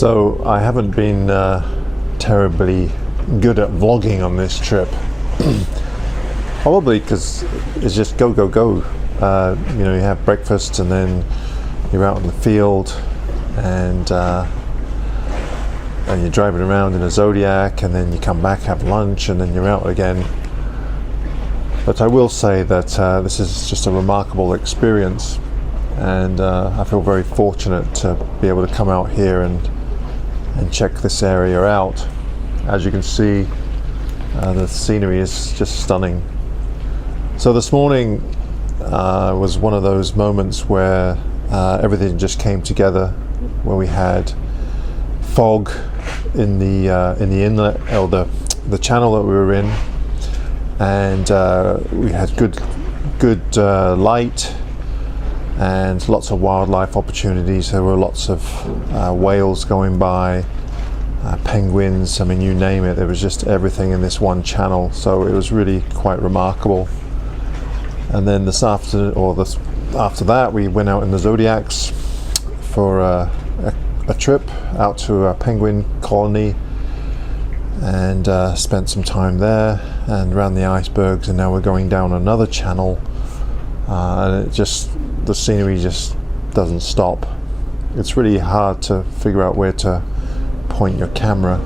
So I haven't been terribly good at vlogging on this trip. Probably because it's just go, go, go. You know, you have breakfast and then you're out in the field and you're driving around in a Zodiac, and then you come back, have lunch, and then you're out again. But I will say that this is just a remarkable experience, and I feel very fortunate to be able to come out here and check this area out. As you can see, the scenery is just stunning. So this morning was one of those moments where everything just came together, where we had fog in the inlet, or the channel that we were in, and we had good light and lots of wildlife opportunities. There were lots of whales going by, penguins, I mean, you name it. There was just everything in this one channel, so it was really quite remarkable. And then after that, we went out in the Zodiacs for a trip out to a penguin colony and spent some time there and around the icebergs, and now we're going down another channel, and the scenery just doesn't stop. It's really hard to figure out where to point your camera.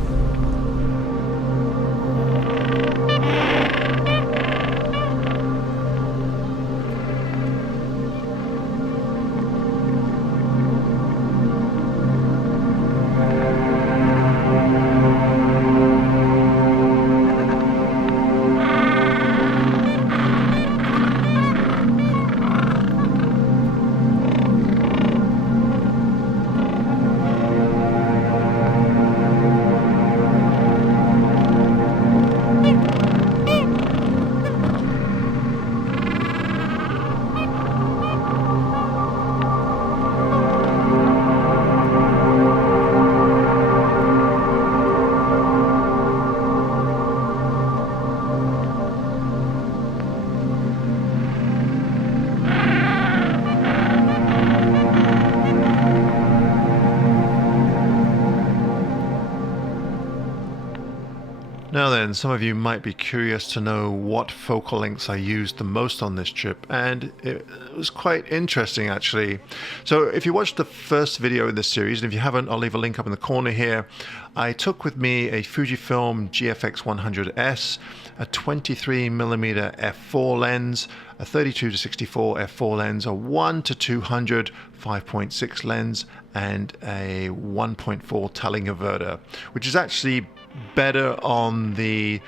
Now then, some of you might be curious to know what focal lengths I used the most on this trip, and it was quite interesting actually. So if you watched the first video in this series, and if you haven't, I'll leave a link up in the corner here. I took with me a Fujifilm GFX 100S, a 23mm f4 lens, a 32-64 f4 lens, a 1-200 5.6 lens, and a 1.4 Telling inverter, which is actually better on the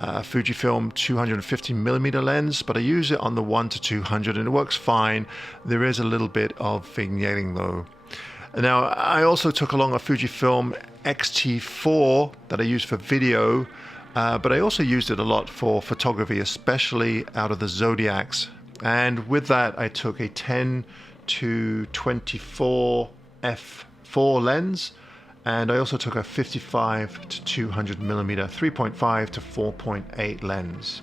Fujifilm 250mm lens, but I use it on the 1-200 and it works fine. There is a little bit of vignetting though. Now I also took along a Fujifilm X-T4 that I use for video, but I also used it a lot for photography, especially out of the Zodiacs. And with that I took a 10-24 f4 lens, and I also took a 55-200mm 3.5-4.8 lens.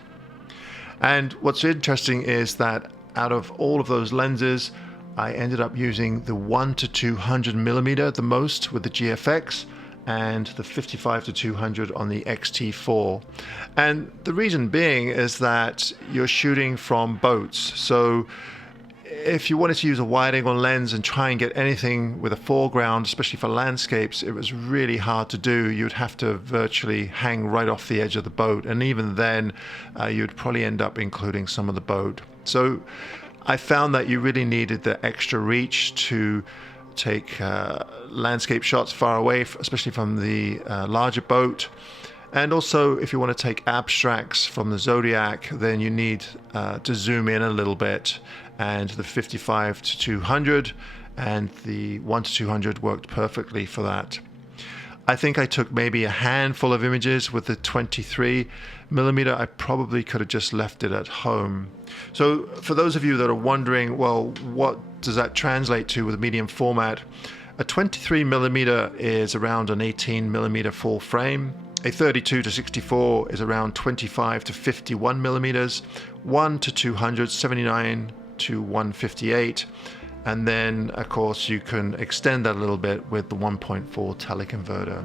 And what's interesting is that out of all of those lenses, I ended up using the 1-200mm the most with the GFX, and the 55-200 on the X-T4. And the reason being is that you're shooting from boats, so if you wanted to use a wide-angle lens and try and get anything with a foreground, especially for landscapes, it was really hard to do. You'd have to virtually hang right off the edge of the boat, and even then you'd probably end up including some of the boat. So I found that you really needed the extra reach to take landscape shots far away, especially from the larger boat. And also, if you want to take abstracts from the Zodiac, then you need to zoom in a little bit, and the 55-200 and the 1-200 worked perfectly for that. I think I took maybe a handful of images with the 23mm. I probably could have just left it at home. So for those of you that are wondering, well, what does that translate to with a medium format? A 23mm is around an 18mm full frame. A 32-64 is around 25-51mm, 1-200, 79-158, And then, of course, you can extend that a little bit with the 1.4 teleconverter.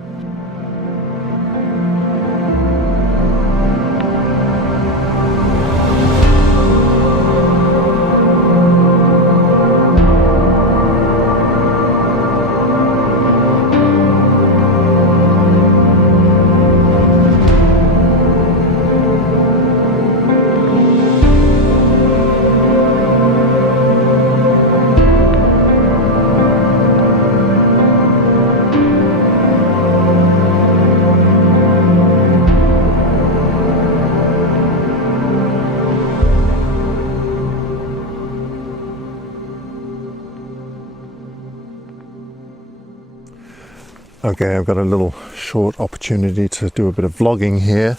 Okay, I've got a little short opportunity to do a bit of vlogging here.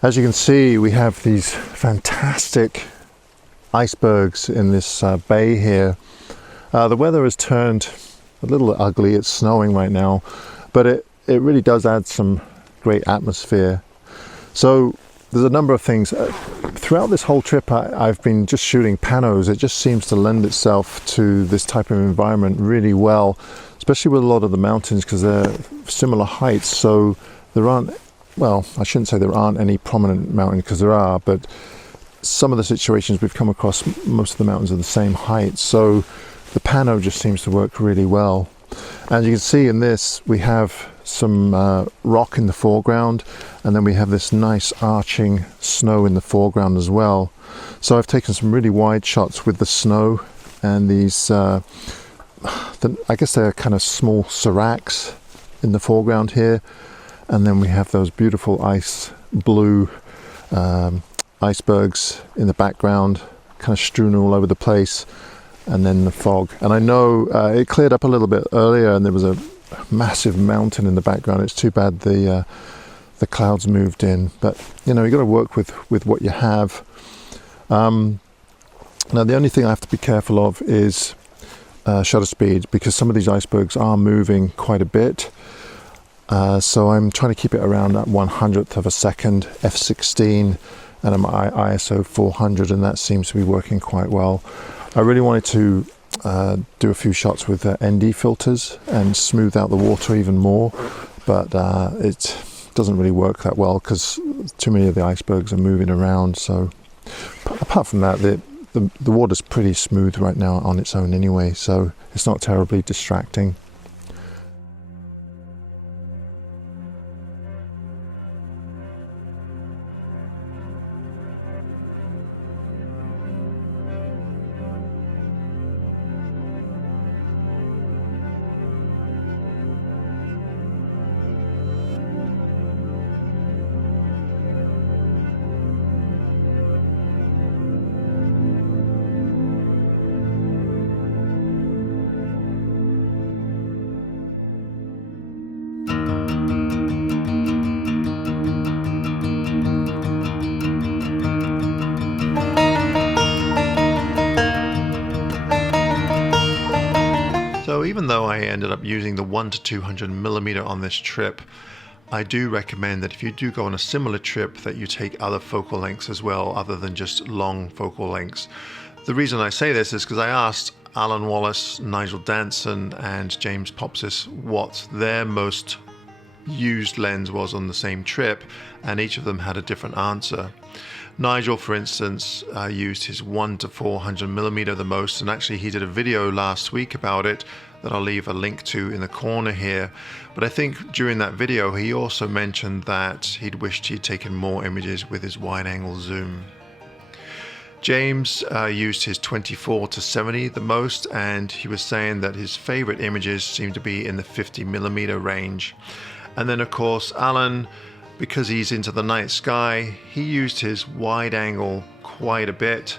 As you can see, we have these fantastic icebergs in this bay here. The weather has turned a little ugly. It's snowing right now, but it really does add some great atmosphere. So there's a number of things. Throughout this whole trip, I've been just shooting panos. It just seems to lend itself to this type of environment really well, especially with a lot of the mountains, because they're similar heights. So there aren't, well, I shouldn't say there aren't any prominent mountains, because there are, but some of the situations we've come across, most of the mountains are the same height. So the pano just seems to work really well. And you can see in this, we have some rock in the foreground, and then we have this nice arching snow in the foreground as well. So I've taken some really wide shots with the snow and these, I guess they're kind of small seracs in the foreground here. And then we have those beautiful ice blue icebergs in the background, kind of strewn all over the place. And then the fog. And I know it cleared up a little bit earlier, and there was a massive mountain in the background. It's too bad the clouds moved in, but you know, you got to work with what you have. Now the only thing I have to be careful of is shutter speed, because some of these icebergs are moving quite a bit. So I'm trying to keep it around that 100th of a second f16, and I'm ISO 400, and that seems to be working quite well. I really wanted to do a few shots with ND filters and smooth out the water even more, but it doesn't really work that well because too many of the icebergs are moving around. So apart from that, the water's pretty smooth right now on its own anyway, so it's not terribly distracting. So even though I ended up using the 1 to 200 millimeter on this trip, I do recommend that if you do go on a similar trip that you take other focal lengths as well, other than just long focal lengths. The reason I say this is because I asked Alyn, Wallace, Nigel Danson and James Popsys what their most used lens was on the same trip, and each of them had a different answer. Nigel, for instance, used his 1 to 400 millimeter the most, and actually he did a video last week about it that I'll leave a link to in the corner here. But I think during that video he also mentioned that he'd wished he'd taken more images with his wide angle zoom. James used his 24 to 70 the most, and he was saying that his favorite images seem to be in the 50 millimeter range. And then of course Alyn, because he's into the night sky, he used his wide angle quite a bit,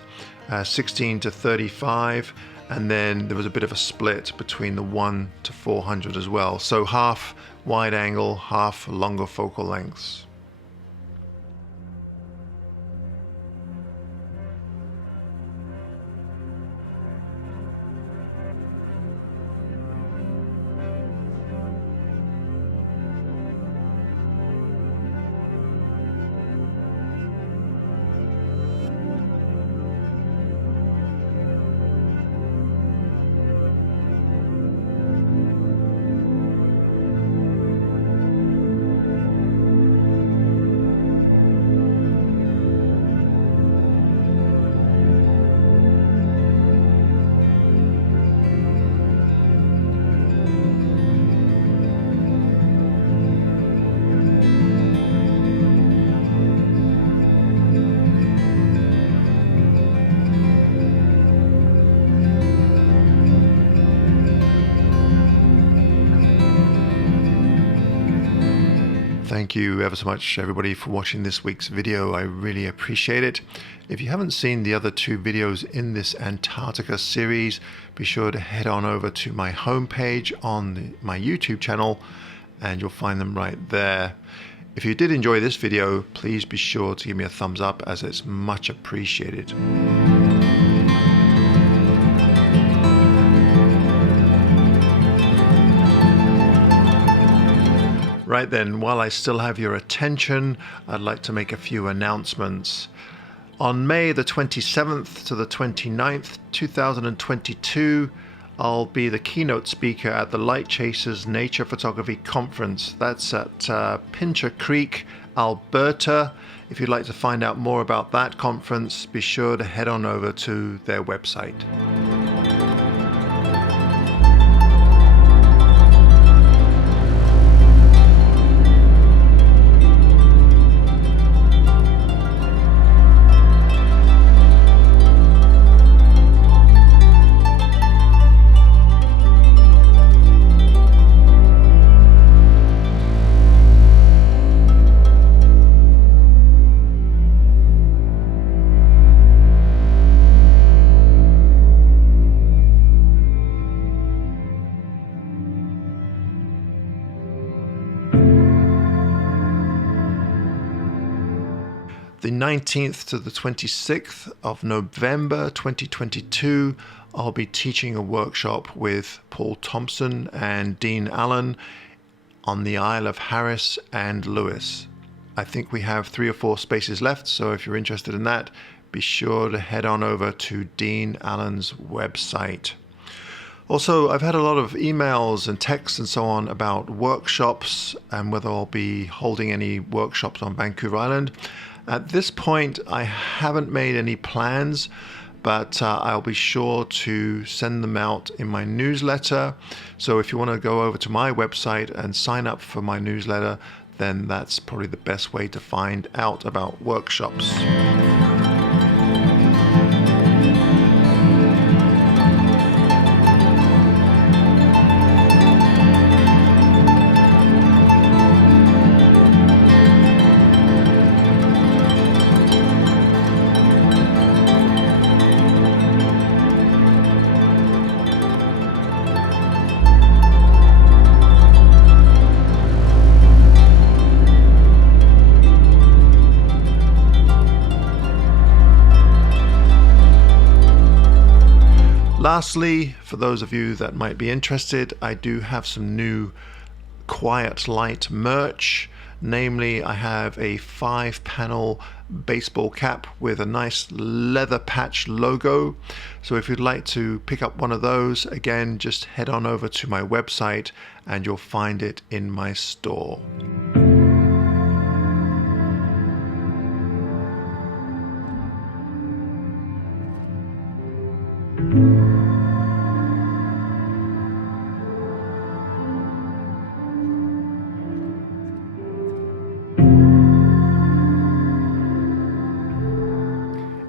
16 to 35, and then there was a bit of a split between the 1 to 400 as well. So half wide angle, half longer focal lengths. thank you ever so much, everybody, for watching this week's video. I really appreciate it. If you haven't seen the other 2 videos in this Antarctica series, be sure to head on over to my homepage on my YouTube channel, and you'll find them right there. If you did enjoy this video, please be sure to give me a thumbs up, as it's much appreciated. Right then, while I still have your attention, I'd like to make a few announcements. On May the 27th to the 29th, 2022, I'll be the keynote speaker at the Light Chasers Nature Photography Conference. That's at Pincher Creek, Alberta. If you'd like to find out more about that conference, be sure to head on over to their website. The 19th to the 26th of November 2022, I'll be teaching a workshop with Paul Thompson and Dean Alyn on the Isle of Harris and Lewis. I think we have 3 or 4 spaces left, so if you're interested in that, be sure to head on over to Dean Alyn's website. Also, I've had a lot of emails and texts and so on about workshops and whether I'll be holding any workshops on Vancouver Island. At this point, I haven't made any plans, but I'll be sure to send them out in my newsletter. So if you want to go over to my website and sign up for my newsletter, then that's probably the best way to find out about workshops. Lastly, for those of you that might be interested, I do have some new Quiet Light merch. Namely, I have a 5-panel baseball cap with a nice leather patch logo. So if you'd like to pick up one of those, again, just head on over to my website and you'll find it in my store.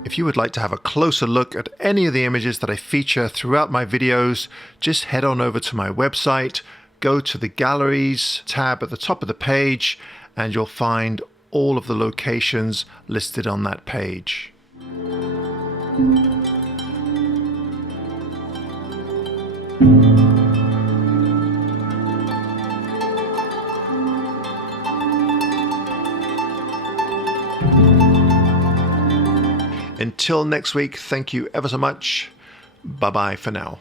If you would like to have a closer look at any of the images that I feature throughout my videos, just head on over to my website, go to the Galleries tab at the top of the page, and you'll find all of the locations listed on that page. Until next week, thank you ever so much. Bye-bye for now.